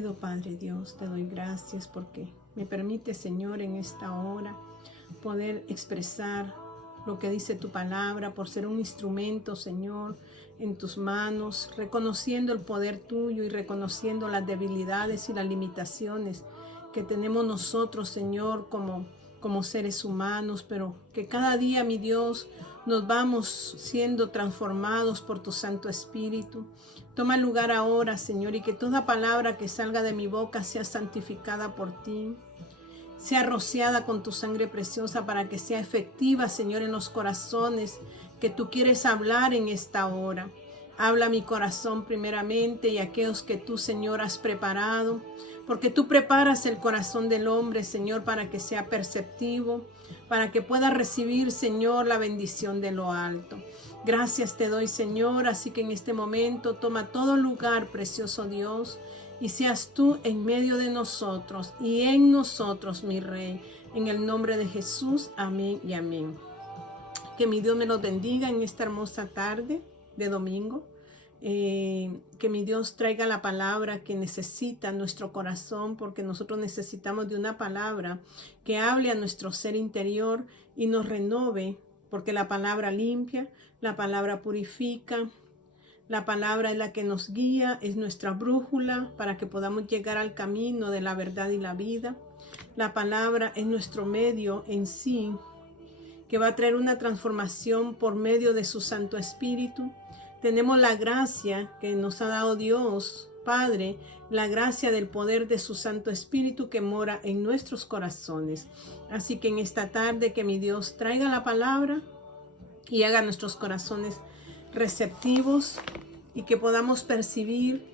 Padre Dios, te doy gracias porque me permite, Señor, en esta hora poder expresar lo que dice tu palabra, por ser un instrumento, Señor, en tus manos, reconociendo el poder tuyo y reconociendo las debilidades y las limitaciones que tenemos nosotros, Señor, como seres humanos, pero que cada día, mi Dios, nos vamos siendo transformados por tu Santo Espíritu. Toma lugar ahora, Señor, y que toda palabra que salga de mi boca sea santificada por ti, sea rociada con tu sangre preciosa para que sea efectiva, Señor, en los corazones que tú quieres hablar en esta hora. Habla mi corazón primeramente y aquellos que tú, Señor, has preparado, porque tú preparas el corazón del hombre, Señor, para que sea perceptivo, para que pueda recibir, Señor, la bendición de lo alto. Gracias te doy, Señor, así que en este momento toma todo lugar, precioso Dios, y seas tú en medio de nosotros y en nosotros, mi Rey, en el nombre de Jesús, amén y amén. Que mi Dios me los bendiga en esta hermosa tarde de domingo. Que mi Dios traiga la palabra que necesita nuestro corazón, porque nosotros necesitamos de una palabra que hable a nuestro ser interior y nos renove, porque la palabra limpia, la palabra purifica, la palabra es la que nos guía, es nuestra brújula para que podamos llegar al camino de la verdad y la vida. La palabra es nuestro medio en sí, que va a traer una transformación por medio de su Santo Espíritu. Tenemos la gracia que nos ha dado Dios, Padre, la gracia del poder de su Santo Espíritu que mora en nuestros corazones. Así que en esta tarde que mi Dios traiga la palabra y haga nuestros corazones receptivos y que podamos percibir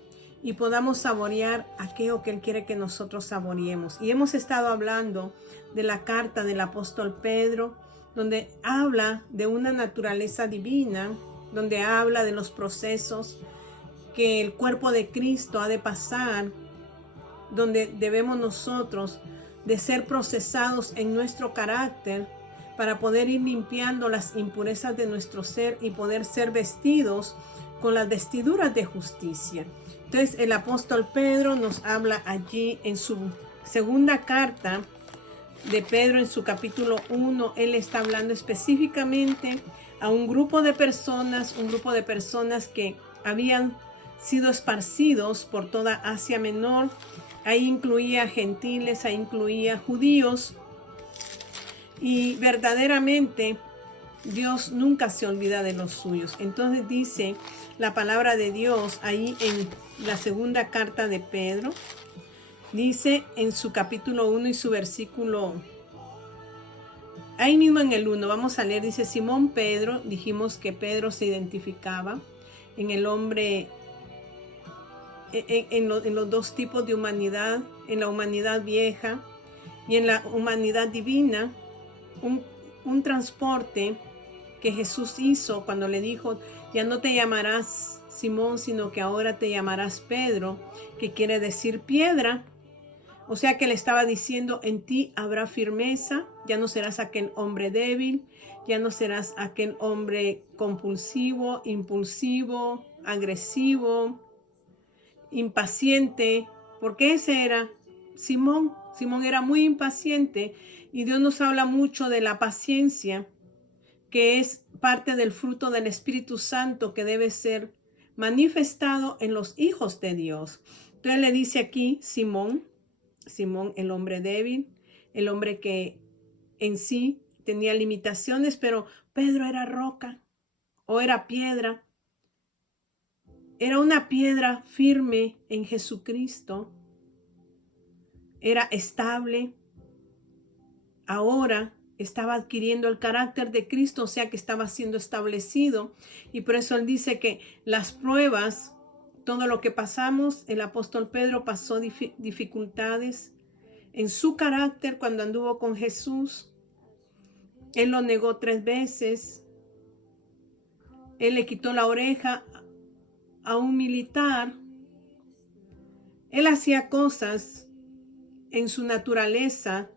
y podamos saborear aquello que Él quiere que nosotros saboreemos. Y hemos estado hablando de la carta del apóstol Pedro, donde habla de una naturaleza divina, donde habla de los procesos que el cuerpo de Cristo ha de pasar, donde debemos nosotros de ser procesados en nuestro carácter para poder ir limpiando las impurezas de nuestro ser y poder ser vestidos con las vestiduras de justicia. Entonces el apóstol Pedro nos habla allí en su segunda carta de Pedro, en su capítulo 1, él está hablando específicamente a un grupo de personas que habían sido esparcidos por toda Asia Menor. Ahí incluía gentiles, ahí incluía judíos, y verdaderamente Dios nunca se olvida de los suyos. Entonces dice la palabra de Dios ahí en la segunda carta de Pedro, dice en su capítulo 1 y su versículo, ahí mismo en el 1, vamos a leer, dice: Simón Pedro, dijimos que Pedro se identificaba en el hombre, en los dos tipos de humanidad, en la humanidad vieja y en la humanidad divina, un transporte que Jesús hizo cuando le dijo: ya no te llamarás Simón, sino que ahora te llamarás Pedro, que quiere decir piedra. O sea que le estaba diciendo: en ti habrá firmeza, ya no serás aquel hombre débil, ya no serás aquel hombre compulsivo, impulsivo, agresivo, impaciente, porque ese era Simón. Simón era muy impaciente, y Dios nos habla mucho de la paciencia, que es parte del fruto del Espíritu Santo que debe ser manifestado en los hijos de Dios. Entonces le dice aquí Simón, el hombre débil, el hombre que en sí tenía limitaciones, pero Pedro era roca o era piedra. Era una piedra firme en Jesucristo. Era estable. Ahora estaba adquiriendo el carácter de Cristo, o sea que estaba siendo establecido. Y por eso él dice que las pruebas, todo lo que pasamos, el apóstol Pedro pasó dificultades en su carácter cuando anduvo con Jesús. Él lo negó 3 veces. Él le quitó la oreja a un militar. Él hacía cosas en su naturaleza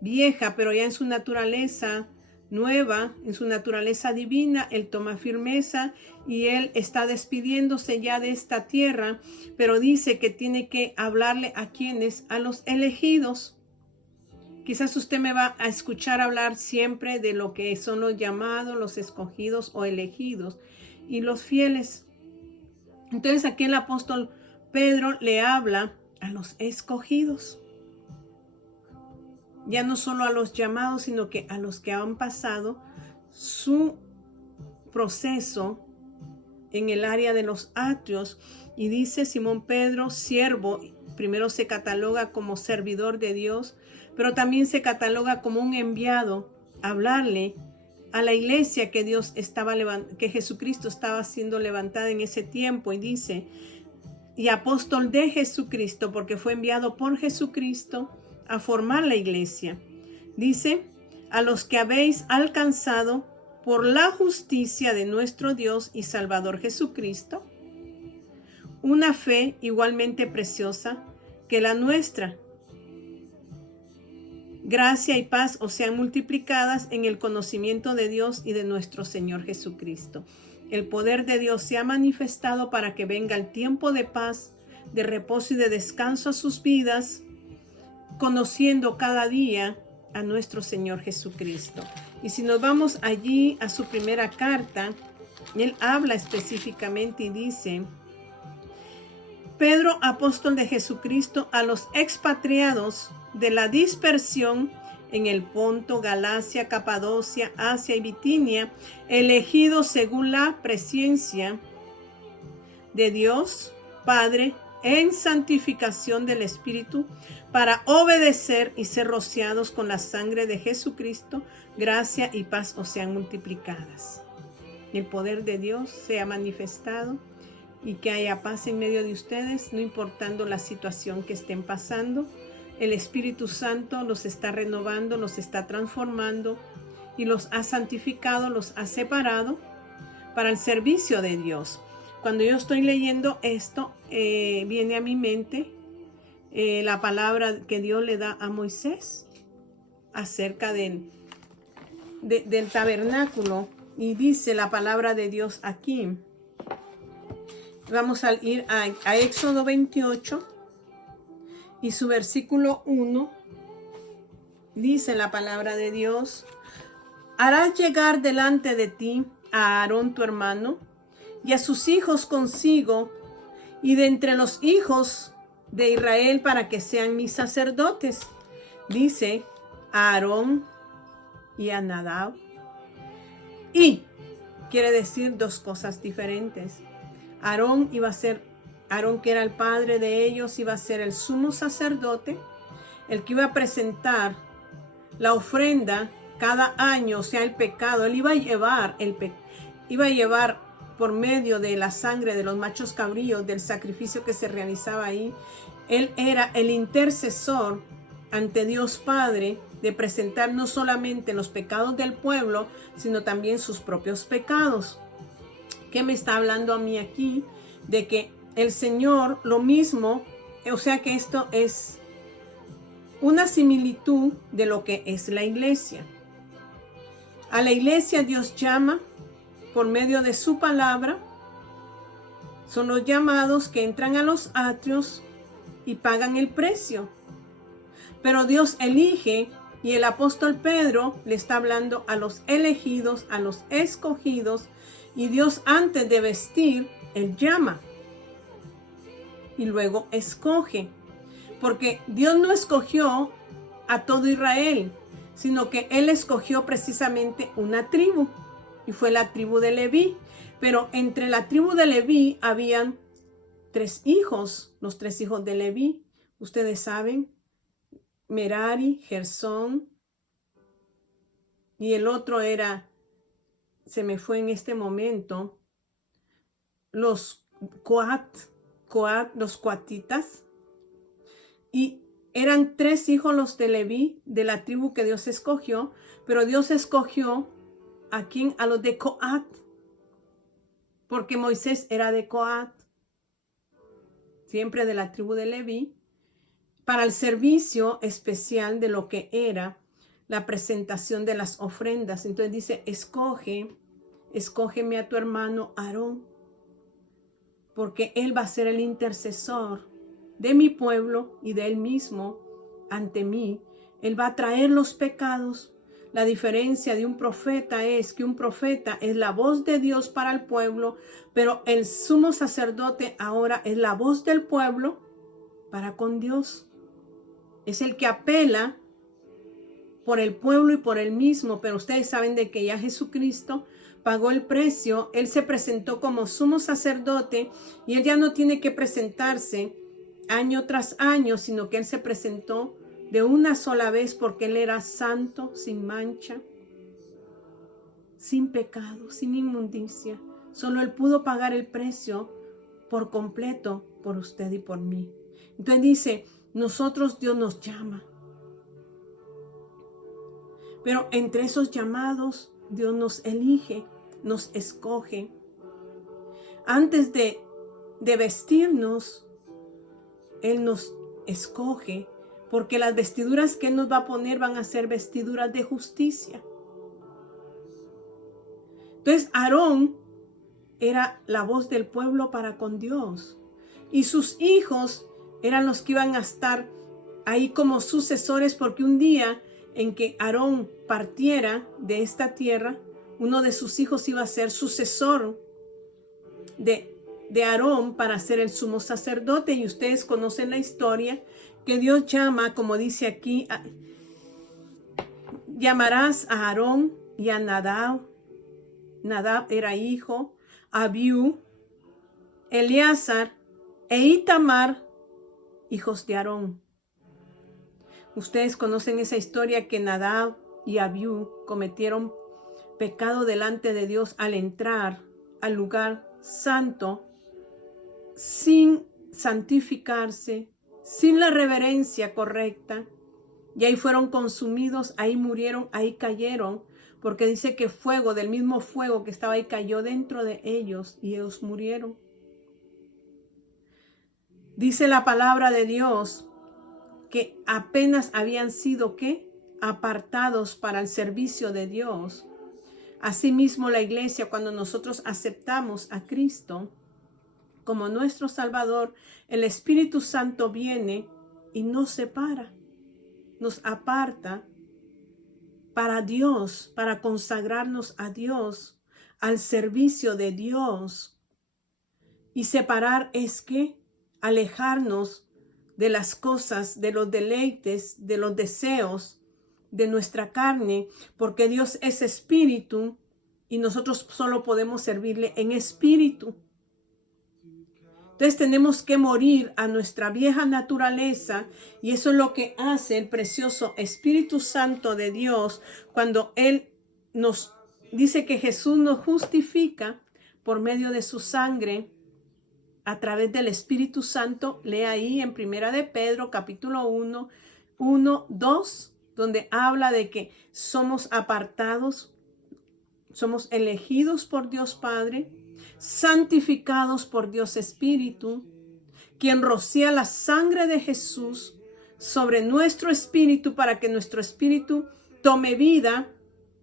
vieja, pero ya en su naturaleza nueva, en su naturaleza divina. Él toma firmeza y él está despidiéndose ya de esta tierra, pero dice que tiene que hablarle a quienes, a los elegidos. Quizás usted me va a escuchar hablar siempre de lo que son los llamados, los escogidos o elegidos y los fieles. Entonces aquí el apóstol Pedro le habla a los escogidos. Ya no solo a los llamados, sino que a los que han pasado su proceso en el área de los atrios. Y dice Simón Pedro, siervo, primero se cataloga como servidor de Dios, pero también se cataloga como un enviado a hablarle a la iglesia que que Jesucristo estaba siendo levantada en ese tiempo. Y dice, y apóstol de Jesucristo, porque fue enviado por Jesucristo a formar la iglesia. Dice, a los que habéis alcanzado por la justicia de nuestro Dios y Salvador Jesucristo, una fe igualmente preciosa que la nuestra. Gracia y paz os sean multiplicadas en el conocimiento de Dios y de nuestro Señor Jesucristo. El poder de Dios se ha manifestado para que venga el tiempo de paz, de reposo y de descanso a sus vidas, conociendo cada día a nuestro Señor Jesucristo. Y si nos vamos allí a su primera carta, él habla específicamente y dice, Pedro, apóstol de Jesucristo, a los expatriados de la dispersión en el Ponto, Galacia, Capadocia, Asia y Bitinia, elegidos según la presencia de Dios Padre en santificación del Espíritu, para obedecer y ser rociados con la sangre de Jesucristo, gracia y paz os sean multiplicadas. El poder de Dios sea manifestado y que haya paz en medio de ustedes, no importando la situación que estén pasando. El Espíritu Santo los está renovando, los está transformando y los ha santificado, los ha separado para el servicio de Dios. Cuando yo estoy leyendo esto, viene a mi mente la palabra que Dios le da a Moisés acerca del tabernáculo, y dice la palabra de Dios aquí. Vamos a ir a Éxodo 28 y su versículo 1. Dice la palabra de Dios: harás llegar delante de ti a Aarón tu hermano y a sus hijos consigo, y de entre los hijos de Israel, para que sean mis sacerdotes. Dice a Aarón y a Nadab. Y quiere decir dos cosas diferentes. Aarón que era el padre de ellos, iba a ser el sumo sacerdote, el que iba a presentar la ofrenda cada año, o sea, el pecado. Él iba a llevar por medio de la sangre de los machos cabríos, del sacrificio que se realizaba ahí. Él era el intercesor ante Dios Padre, de presentar no solamente los pecados del pueblo, sino también sus propios pecados. ¿Qué me está hablando a mí aquí? De que el Señor, lo mismo, o sea que esto es una similitud de lo que es la iglesia. A la iglesia Dios llama por medio de su palabra. Son los llamados que entran a los atrios y pagan el precio. Pero Dios elige, y el apóstol Pedro le está hablando a los elegidos, a los escogidos, y Dios, antes de vestir, Él llama y luego escoge, porque Dios no escogió a todo Israel, sino que Él escogió precisamente una tribu, y fue la tribu de Leví. Pero entre la tribu de Leví habían 3 hijos, los 3 hijos de Leví, ustedes saben, Merari, Gersón, y el otro era, se me fue en este momento, los los coatitas. Y eran 3 hijos los de Leví, de la tribu que Dios escogió, pero Dios escogió a quién, a los de Coat, porque Moisés era de Coat, siempre de la tribu de Leví, para el servicio especial de lo que era la presentación de las ofrendas. Entonces dice, escógeme a tu hermano Aarón, porque él va a ser el intercesor de mi pueblo y de él mismo ante mí. Él va a traer los pecados. La diferencia de un profeta es que un profeta es la voz de Dios para el pueblo, pero el sumo sacerdote ahora es la voz del pueblo para con Dios. Es el que apela por el pueblo y por él mismo, pero ustedes saben de que ya Jesucristo pagó el precio. Él se presentó como sumo sacerdote y él ya no tiene que presentarse año tras año, sino que él se presentó de una sola vez porque él era santo, sin mancha, sin pecado, sin inmundicia. Solo él pudo pagar el precio por completo por usted y por mí. Entonces dice, nosotros Dios nos llama. Pero entre esos llamados, Dios nos elige, nos escoge. Antes de vestirnos, Él nos escoge, porque las vestiduras que Él nos va a poner van a ser vestiduras de justicia. Entonces, Aarón era la voz del pueblo para con Dios. Y sus hijos eran los que iban a estar ahí como sucesores, porque un día en que Aarón partiera de esta tierra, uno de sus hijos iba a ser sucesor de Aarón para ser el sumo sacerdote. Y ustedes conocen la historia que Dios llama, como dice aquí, llamarás a Aarón y a Nadab. Nadab era hijo, Abiú, Eleazar e Itamar, hijos de Aarón. Ustedes conocen esa historia que Nadab y Abiú cometieron pecado delante de Dios al entrar al lugar santo sin santificarse, sin la reverencia correcta. Y ahí fueron consumidos, ahí murieron, ahí cayeron, porque dice que fuego, del mismo fuego que estaba ahí, cayó dentro de ellos y ellos murieron. Dice la palabra de Dios que apenas habían sido, ¿qué? Apartados para el servicio de Dios. Asimismo, la iglesia, cuando nosotros aceptamos a Cristo como nuestro Salvador, el Espíritu Santo viene y nos separa, nos aparta para Dios, para consagrarnos a Dios, al servicio de Dios. Y separar es que alejarnos de las cosas, de los deleites, de los deseos de nuestra carne, porque Dios es espíritu y nosotros solo podemos servirle en espíritu. Entonces tenemos que morir a nuestra vieja naturaleza, y eso es lo que hace el precioso Espíritu Santo de Dios cuando Él nos dice que Jesús nos justifica por medio de su sangre a través del Espíritu Santo. Lea ahí en Primera de Pedro, capítulo 1, 2, donde habla de que somos apartados, somos elegidos por Dios Padre, santificados por Dios Espíritu, quien rocía la sangre de Jesús sobre nuestro espíritu para que nuestro espíritu tome vida,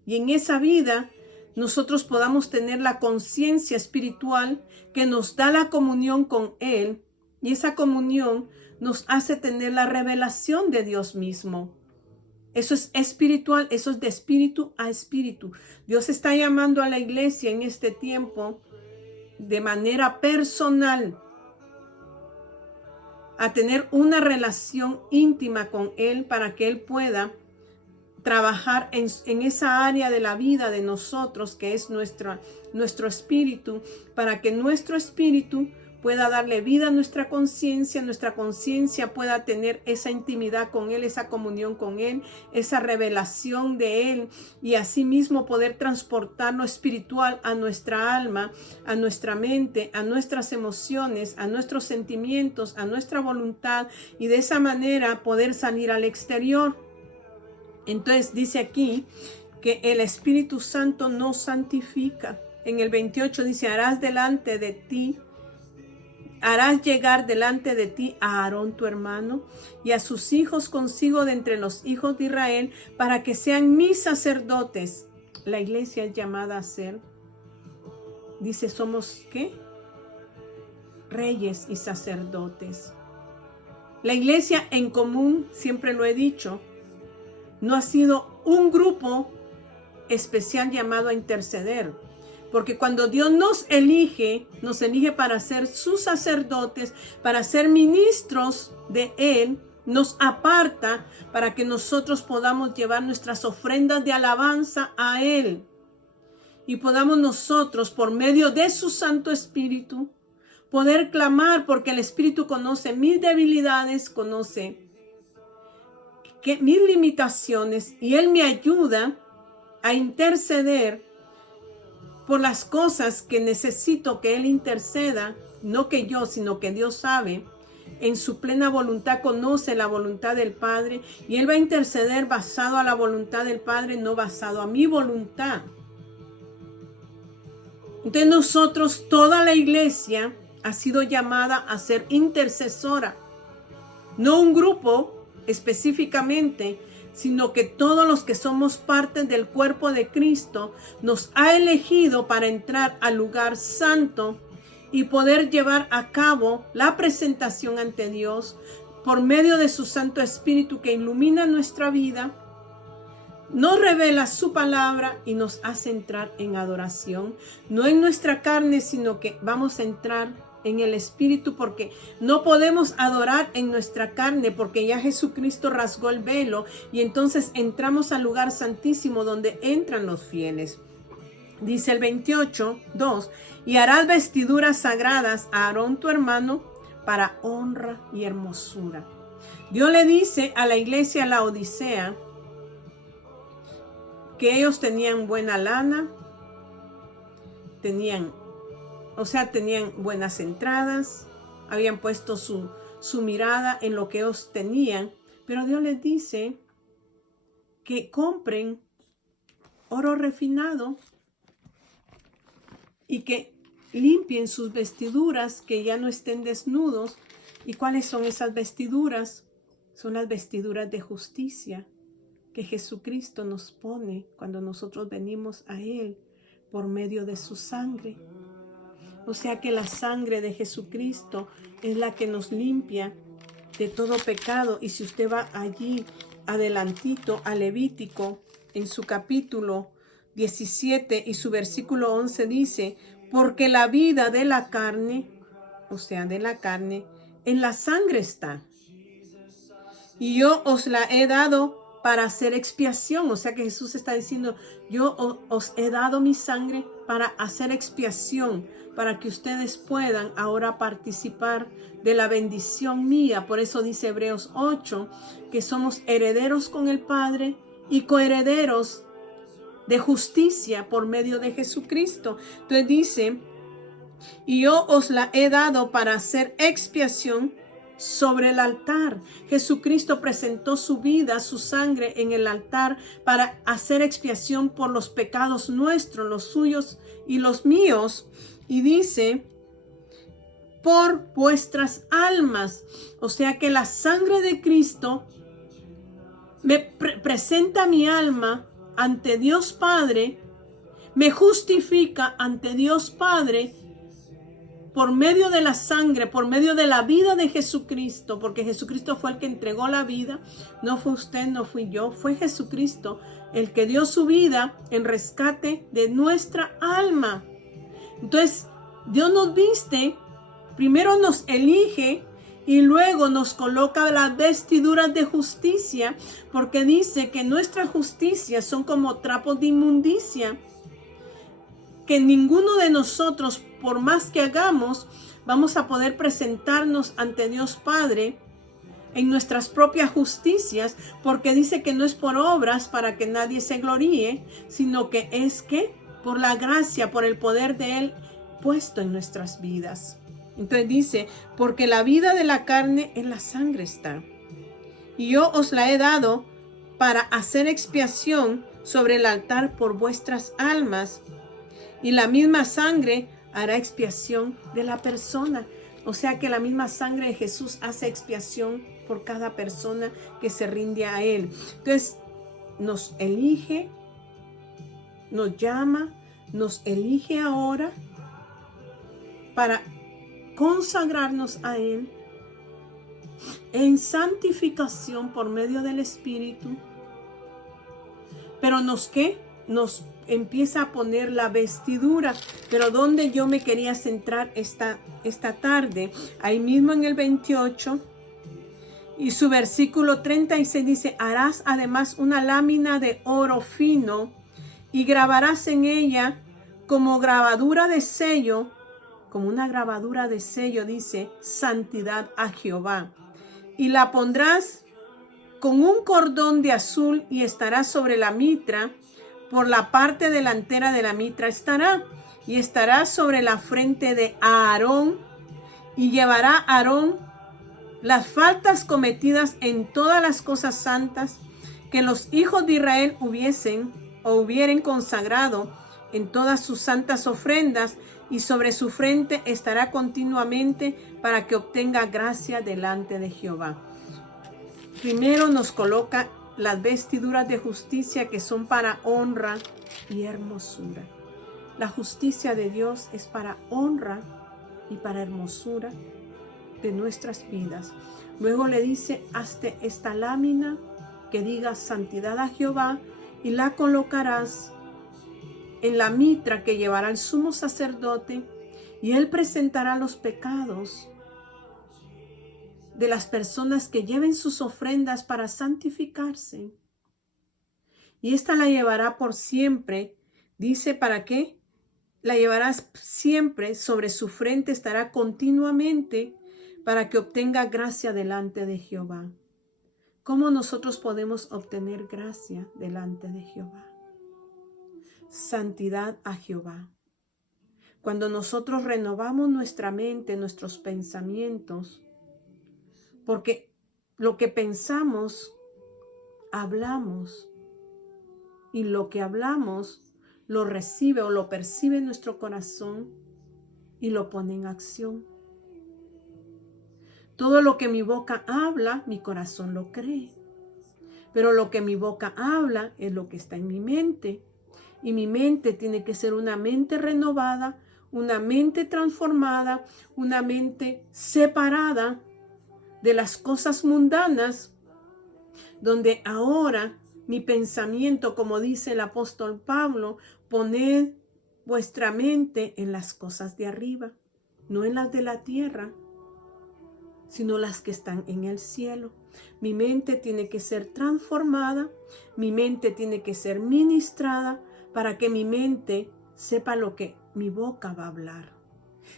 y en esa vida nosotros podamos tener la conciencia espiritual que nos da la comunión con Él, y esa comunión nos hace tener la revelación de Dios mismo. Eso es espiritual, eso es de espíritu a espíritu. Dios está llamando a la iglesia en este tiempo de manera personal a tener una relación íntima con Él para que Él pueda trabajar en esa área de la vida de nosotros que es nuestro espíritu, para que nuestro espíritu pueda darle vida a nuestra conciencia pueda tener esa intimidad con Él, esa comunión con Él, esa revelación de Él, y asimismo poder transportar lo espiritual a nuestra alma, a nuestra mente, a nuestras emociones, a nuestros sentimientos, a nuestra voluntad, y de esa manera poder salir al exterior. Entonces dice aquí que el Espíritu Santo nos santifica. En el 28 dice, harás delante de ti harás llegar delante de ti a Aarón tu hermano y a sus hijos consigo de entre los hijos de Israel para que sean mis sacerdotes. La iglesia es llamada a ser, dice, somos ¿qué? Reyes y sacerdotes. La iglesia en común, siempre lo he dicho, no ha sido un grupo especial llamado a interceder. Porque cuando Dios nos elige para ser sus sacerdotes, para ser ministros de Él, nos aparta para que nosotros podamos llevar nuestras ofrendas de alabanza a Él. Y podamos nosotros, por medio de su Santo Espíritu, poder clamar, porque el Espíritu conoce mis debilidades, conoce mis limitaciones, y Él me ayuda a interceder por las cosas que necesito que Él interceda, no que yo, sino que Dios sabe, en su plena voluntad conoce la voluntad del Padre, y Él va a interceder basado a la voluntad del Padre, no basado a mi voluntad. Entonces nosotros, toda la iglesia, ha sido llamada a ser intercesora, no un grupo específicamente, sino que todos los que somos parte del cuerpo de Cristo nos ha elegido para entrar al lugar santo y poder llevar a cabo la presentación ante Dios por medio de su Santo Espíritu que ilumina nuestra vida, nos revela su palabra y nos hace entrar en adoración, no en nuestra carne, sino que vamos a entrar en el Espíritu, porque no podemos adorar en nuestra carne, porque ya Jesucristo rasgó el velo y entonces entramos al lugar santísimo donde entran los fieles. Dice el 28:2, y harás vestiduras sagradas a Aarón tu hermano para honra y hermosura. Dios le dice a la iglesia Laodicea que ellos tenían buena lana, tenían buenas entradas, habían puesto su mirada en lo que ellos tenían, pero Dios les dice que compren oro refinado y que limpien sus vestiduras, que ya no estén desnudos. ¿Y cuáles son esas vestiduras? Son las vestiduras de justicia que Jesucristo nos pone cuando nosotros venimos a Él por medio de su sangre. O sea que la sangre de Jesucristo es la que nos limpia de todo pecado. Y si usted va allí adelantito a Levítico, en su capítulo 17 y su versículo 11 dice, porque la vida de la carne, en la sangre está. Y yo os la he dado para hacer expiación. O sea que Jesús está diciendo, yo os he dado mi sangre para hacer expiación, para que ustedes puedan ahora participar de la bendición mía. Por eso dice Hebreos 8, que somos herederos con el Padre y coherederos de justicia por medio de Jesucristo. Entonces dice, y yo os la he dado para hacer expiación sobre el altar. Jesucristo presentó su vida, su sangre en el altar para hacer expiación por los pecados nuestros, los suyos y los míos. Y dice, por vuestras almas. O sea que la sangre de Cristo me presenta mi alma ante Dios Padre, me justifica ante Dios Padre por medio de la sangre, por medio de la vida de Jesucristo, porque Jesucristo fue el que entregó la vida, no fue usted, no fui yo, fue Jesucristo el que dio su vida en rescate de nuestra alma. Entonces, Dios nos viste, primero nos elige y luego nos coloca las vestiduras de justicia, porque dice que nuestras justicias son como trapos de inmundicia, que ninguno de nosotros, por más que hagamos, vamos a poder presentarnos ante Dios Padre en nuestras propias justicias, porque dice que no es por obras para que nadie se gloríe, sino que es que por la gracia, por el poder de Él puesto en nuestras vidas. Entonces dice, porque la vida de la carne en la sangre está. Y yo os la he dado para hacer expiación sobre el altar por vuestras almas. Y la misma sangre hará expiación de la persona. O sea que la misma sangre de Jesús hace expiación por cada persona que se rinde a Él. Entonces, nos elige, nos llama, nos elige ahora para consagrarnos a Él en santificación por medio del Espíritu. Pero nos empieza a poner la vestidura. Pero donde yo me quería centrar esta tarde, ahí mismo en el 28 y su versículo 36 dice: harás además una lámina de oro fino y grabarás en ella como grabadura de sello, como una grabadura de sello, dice, santidad a Jehová. Y la pondrás con un cordón de azul y estará sobre la mitra. Por la parte delantera de la mitra estará, y estará sobre la frente de Aarón, y llevará Aarón las faltas cometidas en todas las cosas santas que los hijos de Israel hubieren consagrado en todas sus santas ofrendas, y sobre su frente estará continuamente para que obtenga gracia delante de Jehová. Primero nos coloca las vestiduras de justicia que son para honra y hermosura. La justicia de Dios es para honra y para hermosura de nuestras vidas. Luego le dice: hazte esta lámina que diga santidad a Jehová, y la colocarás en la mitra que llevará el sumo sacerdote, y él presentará los pecados de las personas que lleven sus ofrendas para santificarse. Y esta la llevará por siempre. Dice, ¿para qué? La llevarás siempre, sobre su frente estará continuamente, para que obtenga gracia delante de Jehová. ¿Cómo nosotros podemos obtener gracia delante de Jehová? Santidad a Jehová. Cuando nosotros renovamos nuestra mente, nuestros pensamientos, porque lo que pensamos, hablamos, y lo que hablamos lo recibe o lo percibe nuestro corazón y lo pone en acción. Todo lo que mi boca habla, mi corazón lo cree. Pero lo que mi boca habla es lo que está en mi mente. Y mi mente tiene que ser una mente renovada, una mente transformada, una mente separada de las cosas mundanas, donde ahora mi pensamiento, como dice el apóstol Pablo, poned vuestra mente en las cosas de arriba, no en las de la tierra, sino las que están en el cielo. Mi mente tiene que ser transformada, mi mente tiene que ser ministrada para que mi mente sepa lo que mi boca va a hablar.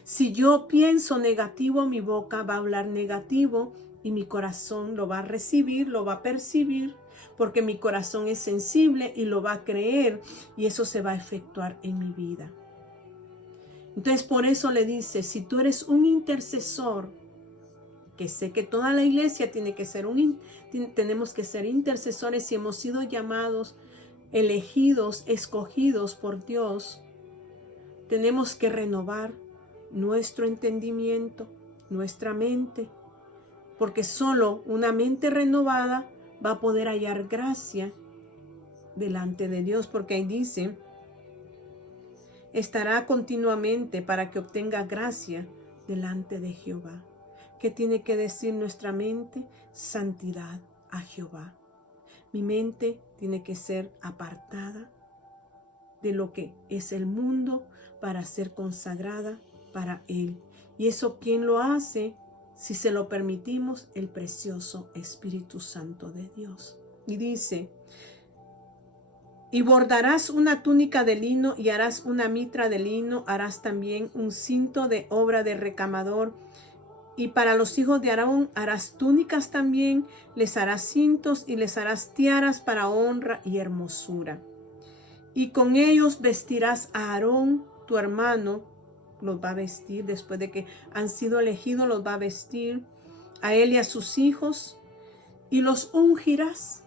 Si yo pienso negativo, mi boca va a hablar negativo y mi corazón lo va a recibir, lo va a percibir, porque mi corazón es sensible y lo va a creer, y eso se va a efectuar en mi vida. Entonces, por eso le dice, si tú eres un intercesor, que sé que toda la iglesia tiene que ser tenemos que ser intercesores y hemos sido llamados, elegidos, escogidos por Dios, tenemos que renovar nuestro entendimiento, nuestra mente, porque solo una mente renovada va a poder hallar gracia delante de Dios, porque ahí dice, estará continuamente para que obtenga gracia delante de Jehová. ¿Qué tiene que decir nuestra mente? Santidad a Jehová. Mi mente tiene que ser apartada de lo que es el mundo para ser consagrada para Él. ¿Y eso quién lo hace? Si se lo permitimos, el precioso Espíritu Santo de Dios. Y dice, y bordarás una túnica de lino y harás una mitra de lino, harás también un cinto de obra de recamador. Y para los hijos de Aarón harás túnicas también, les harás cintos y les harás tiaras para honra y hermosura. Y con ellos vestirás a Aarón, tu hermano, los va a vestir después de que han sido elegidos, los va a vestir a él y a sus hijos, y los ungirás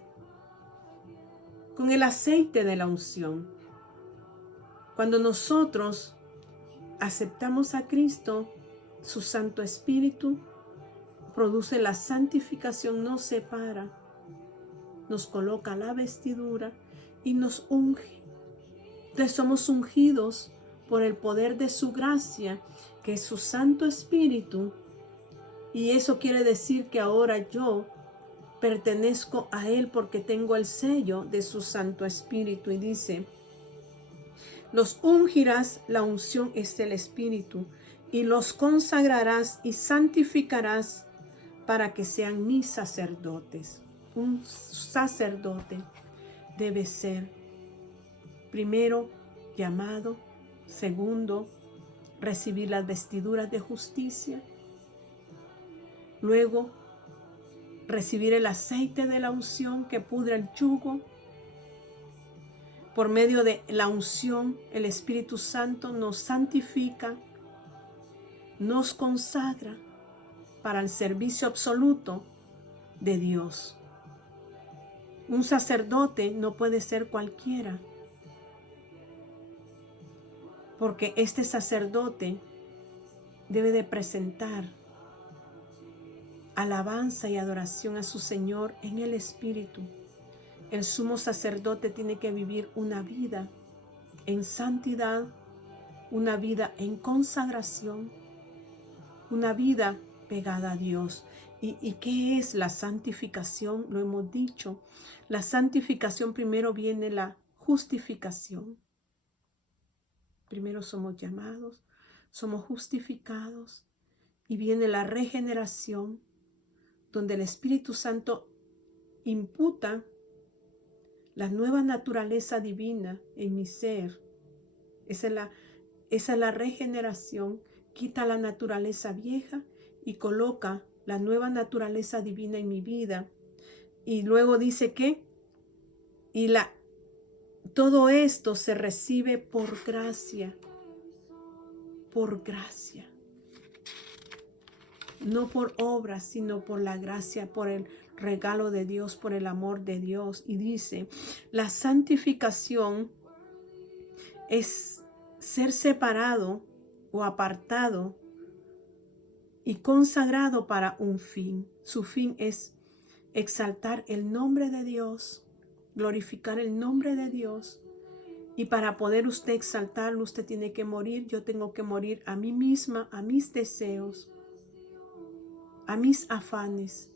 con el aceite de la unción. Cuando nosotros aceptamos a Cristo, su Santo Espíritu produce la santificación, nos separa, nos coloca la vestidura y nos unge. Entonces somos ungidos por el poder de su gracia, que es su Santo Espíritu, y eso quiere decir que ahora yo pertenezco a Él porque tengo el sello de su Santo Espíritu. Y dice, los ungirás, la unción es del Espíritu, y los consagrarás y santificarás para que sean mis sacerdotes. Un sacerdote debe ser, primero, llamado; segundo, recibir las vestiduras de justicia; luego, recibir el aceite de la unción que pudra el yugo. Por medio de la unción, el Espíritu Santo nos santifica, nos consagra para el servicio absoluto de Dios. Un sacerdote no puede ser cualquiera, porque este sacerdote debe de presentar alabanza y adoración a su Señor en el Espíritu. El sumo sacerdote tiene que vivir una vida en santidad, una vida en consagración, una vida pegada a Dios. ¿Y qué es la santificación? Lo hemos dicho. La santificación, primero viene la justificación. Primero somos llamados, somos justificados, y viene la regeneración, donde el Espíritu Santo imputa la nueva naturaleza divina en mi ser. Esa es la regeneración. Quita la naturaleza vieja y coloca la nueva naturaleza divina en mi vida. Y luego dice que todo esto se recibe por gracia. Por gracia. No por obras, sino por la gracia, por el regalo de Dios, por el amor de Dios. Y dice, la santificación es ser separado o apartado y consagrado para un fin. Su fin es exaltar el nombre de Dios, glorificar el nombre de Dios. Y para poder usted exaltarlo, usted tiene que morir. Yo tengo que morir a mí misma, a mis deseos, a mis afanes,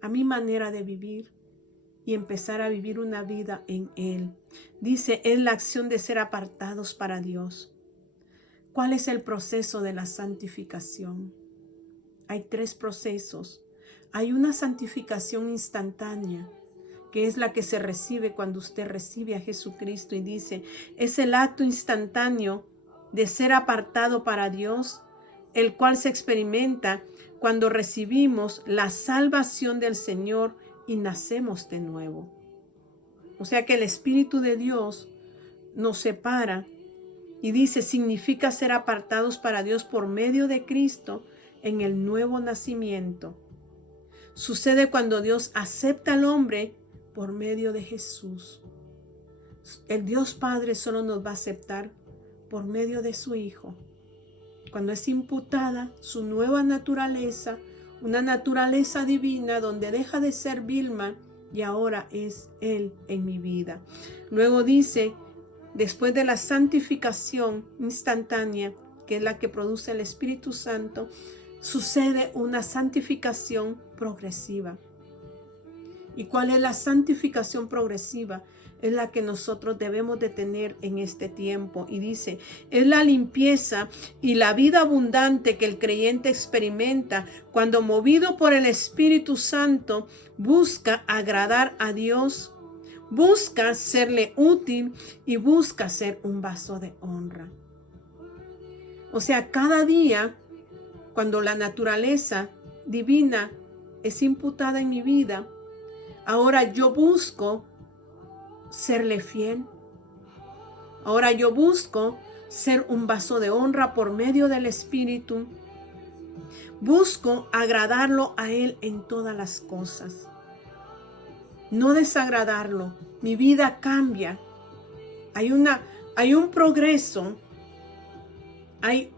a mi manera de vivir, y empezar a vivir una vida en Él. Dice, es la acción de ser apartados para Dios. ¿Cuál es el proceso de la santificación? Hay 3 procesos. Hay una santificación instantánea, que es la que se recibe cuando usted recibe a Jesucristo, y dice, es el acto instantáneo de ser apartado para Dios, el cual se experimenta cuando recibimos la salvación del Señor y nacemos de nuevo. O sea que el Espíritu de Dios nos separa, y dice, significa ser apartados para Dios por medio de Cristo en el nuevo nacimiento. Sucede cuando Dios acepta al hombre por medio de Jesús. El Dios Padre solo nos va a aceptar por medio de su Hijo. Cuando es imputada su nueva naturaleza, una naturaleza divina donde deja de ser Vilma y ahora es Él en mi vida. Luego dice, después de la santificación instantánea, que es la que produce el Espíritu Santo, sucede una santificación progresiva. ¿Y cuál es la santificación progresiva? Es la que nosotros debemos de tener en este tiempo. Y dice, es la limpieza y la vida abundante que el creyente experimenta cuando, movido por el Espíritu Santo, busca agradar a Dios, busca serle útil y busca ser un vaso de honra. O sea, cada día, cuando la naturaleza divina es imputada en mi vida, ahora yo busco serle fiel. Ahora yo busco ser un vaso de honra por medio del Espíritu. Busco agradarlo a Él en todas las cosas. No desagradarlo. Mi vida cambia. Hay un progreso. Hay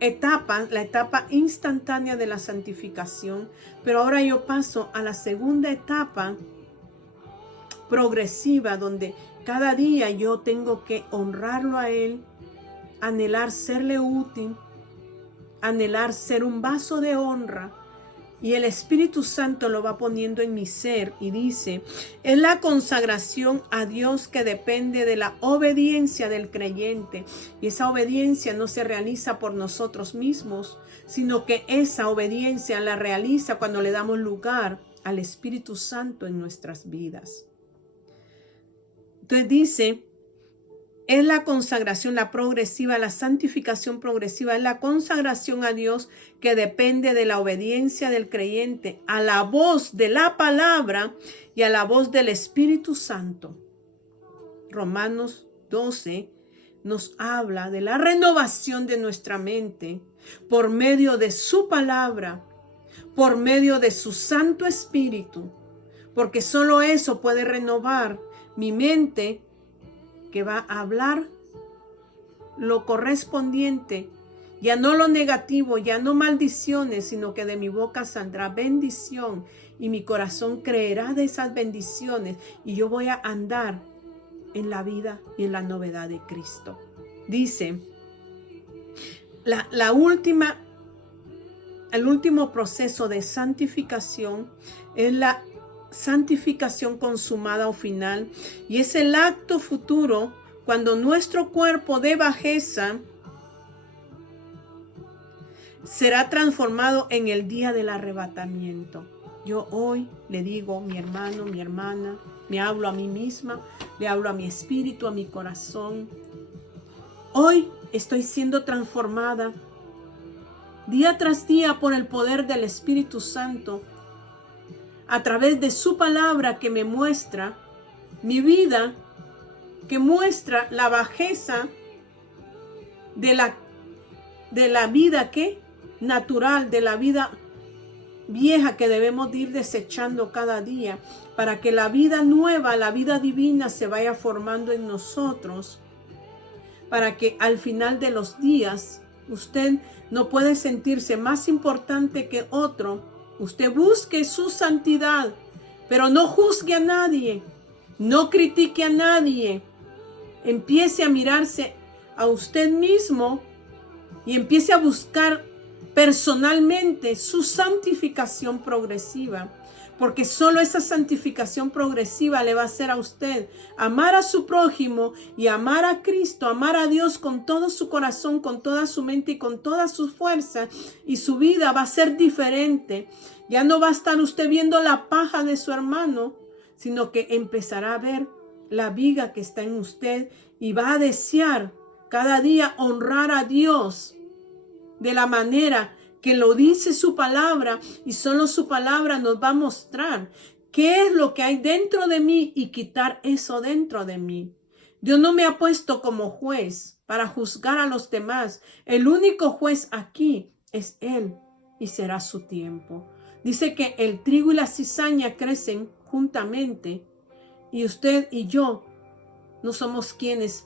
etapas, la etapa instantánea de la santificación, pero ahora yo paso a la segunda etapa progresiva, donde cada día yo tengo que honrarlo a Él, anhelar serle útil, anhelar ser un vaso de honra. Y el Espíritu Santo lo va poniendo en mi ser y dice, es la consagración a Dios que depende de la obediencia del creyente. Y esa obediencia no se realiza por nosotros mismos, sino que esa obediencia la realiza cuando le damos lugar al Espíritu Santo en nuestras vidas. Entonces dice, es la consagración, la progresiva, la santificación progresiva, es la consagración a Dios que depende de la obediencia del creyente a la voz de la palabra y a la voz del Espíritu Santo. Romanos 12 nos habla de la renovación de nuestra mente por medio de su palabra, por medio de su Santo Espíritu, porque solo eso puede renovar mi mente, que va a hablar lo correspondiente, ya no lo negativo, ya no maldiciones, sino que de mi boca saldrá bendición y mi corazón creerá de esas bendiciones y yo voy a andar en la vida y en la novedad de Cristo. Dice, el último proceso de santificación es la santificación consumada o final, y es el acto futuro cuando nuestro cuerpo de bajeza será transformado en el día del arrebatamiento. Yo hoy le digo, mi hermano, mi hermana, me hablo a mí misma, le hablo a mi espíritu, a mi corazón. Hoy estoy siendo transformada día tras día por el poder del Espíritu Santo, a través de su palabra que me muestra mi vida, que muestra la bajeza de la vida natural, de la vida vieja que debemos de ir desechando cada día, para que la vida nueva, la vida divina se vaya formando en nosotros, para que al final de los días usted no puede sentirse más importante que otro. Usted busque su santidad, pero no juzgue a nadie, no critique a nadie. Empiece a mirarse a usted mismo y empiece a buscar personalmente su santificación progresiva, porque solo esa santificación progresiva le va a hacer a usted amar a su prójimo y amar a Cristo, amar a Dios con todo su corazón, con toda su mente y con toda su fuerza, y su vida va a ser diferente. Ya no va a estar usted viendo la paja de su hermano, sino que empezará a ver la viga que está en usted y va a desear cada día honrar a Dios de la manera que lo dice su palabra, y solo su palabra nos va a mostrar qué es lo que hay dentro de mí y quitar eso dentro de mí. Dios no me ha puesto como juez para juzgar a los demás. El único juez aquí es Él y será su tiempo. Dice que el trigo y la cizaña crecen juntamente y usted y yo no somos quienes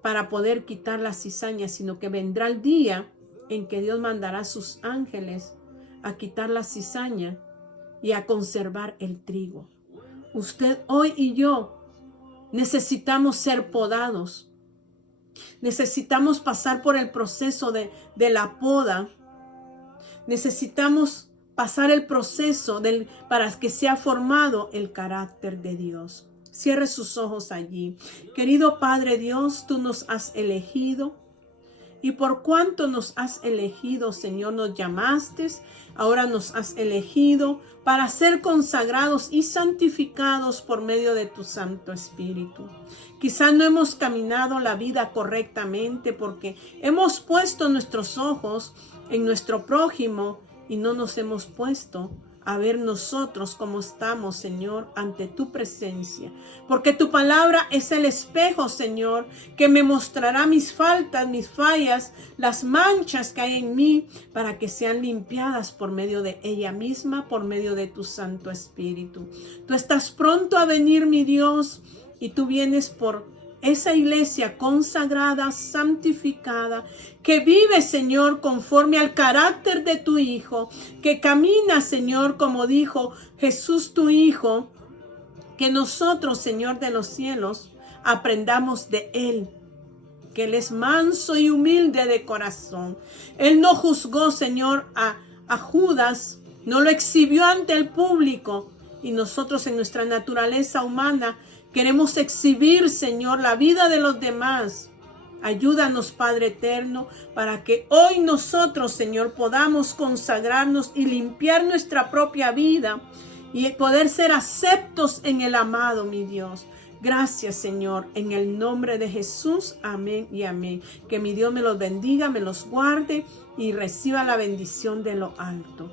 para poder quitar la cizaña, sino que vendrá el día en que Dios mandará a sus ángeles a quitar la cizaña y a conservar el trigo. Usted hoy y yo necesitamos ser podados. Necesitamos pasar por el proceso de la poda. Necesitamos pasar el proceso para que sea formado el carácter de Dios. Cierre sus ojos allí. Querido Padre Dios, tú nos has elegido. Y por cuanto nos has elegido, Señor, nos llamaste, ahora nos has elegido para ser consagrados y santificados por medio de tu Santo Espíritu. Quizás no hemos caminado la vida correctamente porque hemos puesto nuestros ojos en nuestro prójimo y no nos hemos puesto a ver nosotros cómo estamos, Señor, ante tu presencia. Porque tu palabra es el espejo, Señor, que me mostrará mis faltas, mis fallas, las manchas que hay en mí, para que sean limpiadas por medio de ella misma, por medio de tu Santo Espíritu. Tú estás pronto a venir, mi Dios, y tú vienes por esa iglesia consagrada, santificada, que vive, Señor, conforme al carácter de tu Hijo, que camina, Señor, como dijo Jesús tu Hijo, que nosotros, Señor de los cielos, aprendamos de Él, que Él es manso y humilde de corazón. Él no juzgó, Señor, a Judas, no lo exhibió ante el público, y nosotros en nuestra naturaleza humana queremos exhibir, Señor, la vida de los demás. Ayúdanos, Padre eterno, para que hoy nosotros, Señor, podamos consagrarnos y limpiar nuestra propia vida y poder ser aceptos en el amado, mi Dios. Gracias, Señor, en el nombre de Jesús. Amén y amén. Que mi Dios me los bendiga, me los guarde y reciba la bendición de lo alto.